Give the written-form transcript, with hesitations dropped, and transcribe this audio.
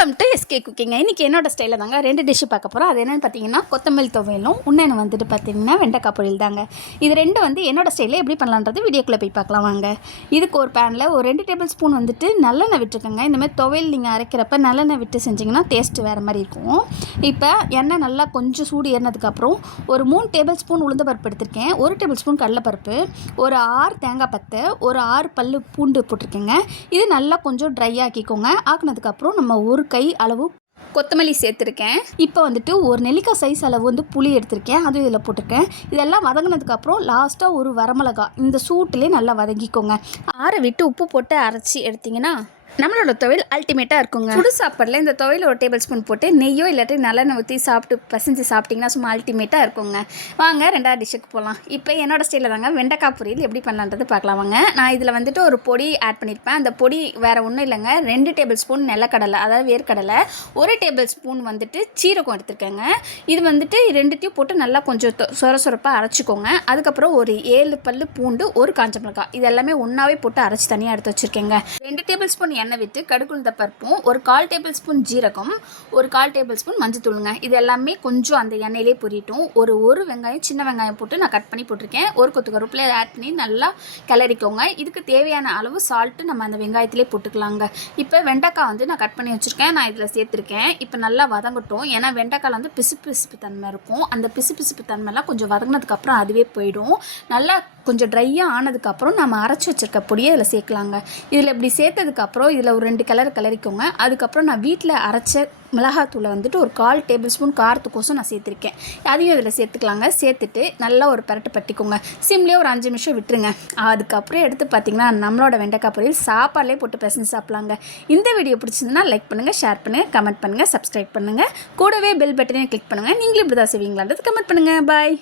Welcome to SK cooking. இன்றைக்கி என்னோட ஸ்டைலில் தாங்க 2 டிஷ்ஷு பார்க்க போகிறோம். அது என்னென்னு பார்த்தீங்கன்னா கொத்தமல்லி துவையலும் இன்னொன்று வந்துட்டு பார்த்தீங்கன்னா வெண்டைக்காய் பொரியல் தாங்க. இது ரெண்டும் வந்து என்னோட ஸ்டைலில் எப்படி பண்ணலான்றது வீடியோக்குள்ளே போய் பார்க்கலாம் வாங்க. இதுக்கு ஒரு பேனில் ஒரு 2 டேபிள் ஸ்பூன் வந்துட்டு நல்லெண்ணெய் விட்டுருக்கேங்க. இந்தமாதிரி துவையல் நீங்கள் அரைக்கிறப்ப நல்லெண்ணெய் விட்டு செஞ்சிங்கன்னா டேஸ்ட்டு வேறு மாதிரி இருக்கும். இப்போ எண்ணெய் நல்லா கொஞ்சம் சூடு ஏறினதுக்கப்புறம் ஒரு 3 டேபிள் ஸ்பூன் உளுந்த பருப்பு எடுத்திருக்கேன், 1 டேபிள் ஸ்பூன் கடலைப்பருப்பு, ஒரு 6 தேங்காய் பத்தை, ஒரு 6 பல்லு பூண்டு போட்டிருக்கேங்க. இது நல்லா கொஞ்சம் ட்ரை ஆக்கிக்கோங்க. ஆக்கினதுக்கப்புறம் நம்ம ஒரு கை அளவு கொத்தமல்லி சேர்த்துருக்கேன். இப்போ வந்துட்டு ஒரு நெல்லிக்காய் சைஸ் அளவு வந்து புளி எடுத்திருக்கேன், அதுவும் இதில் போட்டிருக்கேன். இதெல்லாம் வதங்கினதுக்கப்புறம் லாஸ்ட்டாக ஒரு வரமிளகா இந்த சூட்டிலே நல்லா வதங்கிக்கோங்க. ஆற விட்டு உப்பு போட்டு அரைச்சி எடுத்திங்கன்னா நம்மளோட துவையல் அல்டிமேட்டாக இருக்குங்க. சுடு சாப்பாடில் இந்த துவையல் ஒரு டேபிள் ஸ்பூன் போட்டு நெய்யோ இல்லாட்டி நல்லெண்ணெய் ஊற்றி சாப்பிட்டு பசஞ்சு சாப்பிட்டிங்கன்னா சும்மா அல்டிமேட்டாக இருக்குங்க. வாங்க 2வது டிஷ்ஷுக்கு போகலாம். இப்போ என்னோட ஸ்டைலில் தாங்க வெண்டைக்காய் பொரியல் எப்படி பண்ணலான்றது பார்க்கலாம் வாங்க. நான் இதில் வந்துட்டு ஒரு பொடி ஆட் பண்ணியிருப்பேன். அந்த பொடி வேறு ஒன்றும் இல்லைங்க, 2 டேபிள் ஸ்பூன் நிலக்கடலை அதாவது வேர்க்கடலை, 1 டேபிள் ஸ்பூன் வந்துட்டு சீரகம் எடுத்துருக்கேங்க. இது வந்துட்டு 2த்தையும் போட்டு நல்லா கொஞ்சம் சொரப்பாக அரைச்சிக்கோங்க. அதுக்கப்புறம் ஒரு 7 பல்லு பூண்டு, ஒரு காஞ்ச மிளகாய், இது எல்லாமே ஒன்றாவே போட்டு அரைச்சி தனியாக எடுத்து வச்சுருக்கேங்க. 2 டேபிள் ஸ்பூன் எண்ணெய் விட்டு கடுகுளுந்த பருப்பும், ஒரு 1/4 டேபிள் ஸ்பூன் ஜீரகம், ஒரு 1/4 டேபிள் ஸ்பூன் மஞ்சத்தூளுங்க. இது எல்லாமே கொஞ்சம் அந்த எண்ணெயிலே பொரியட்டும். ஒரு வெங்காயம், சின்ன வெங்காயம் போட்டு நான் கட் பண்ணி போட்டிருக்கேன். ஒரு கொத்து கருவேப்பிலை ஆட் பண்ணி நல்லா கிளறிக்கோங்க. இதுக்கு தேவையான அளவு சால்ட்டு நம்ம அந்த வெங்காயத்திலே போட்டுக்கலாங்க. இப்போ வெண்டைக்காய் வந்து நான் கட் பண்ணி வச்சுருக்கேன், நான் இதில் சேர்த்துருக்கேன். இப்போ நல்லா வதங்கட்டும். ஏன்னா வெண்டைக்காயில் வந்து பிசுப்பு தன்மை இருக்கும். அந்த பிசுப்பு தன்மைலாம் கொஞ்சம் வதங்கினதுக்கப்புறம் அதுவே போயிடும். நல்லா கொஞ்சம் ட்ரையாக ஆனதுக்கப்புறம் நம்ம அரைச்சி வச்சுருக்க பொடியை இதில் சேர்க்கலாங்க. இதில் இப்படி சேர்த்ததுக்கப்புறம் இதில் ஒரு 2 கிளறிக்கோங்க. அதுக்கப்புறம் நான் வீட்டில் அரைச்ச மிளகாத்தூளை வந்துட்டு ஒரு 1/4 டேபிள் ஸ்பூன் காரத்துக்கோசம் நான் சேர்த்துருக்கேன். அதையும் இதில் சேர்த்துக்கலாங்க. சேர்த்துட்டு நல்லா ஒரு பரட்டு பட்டிக்கோங்க. சிம்லேயே ஒரு 5 நிமிஷம் விட்டுருங்க. அதுக்கப்புறம் எடுத்து பார்த்திங்கன்னா நம்மளோட வெண்டைக்காய் பொரியல் சாப்பாடுலேயே போட்டு பிசைஞ்சு சாப்பிட்லாங்க. இந்த வீடியோ பிடிச்சிருந்துன்னா லைக் பண்ணுங்கள், ஷேர் பண்ணுங்கள், கமெண்ட் பண்ணுங்கள், சப்ஸ்கிரைப் பண்ணுங்கள். கூடவே பெல் பட்டனையும் கிளிக் பண்ணுங்கள். நீங்களும் இப்படி தான் செய்வீங்களான்றது கமெண்ட் பண்ணுங்கள். பாய்.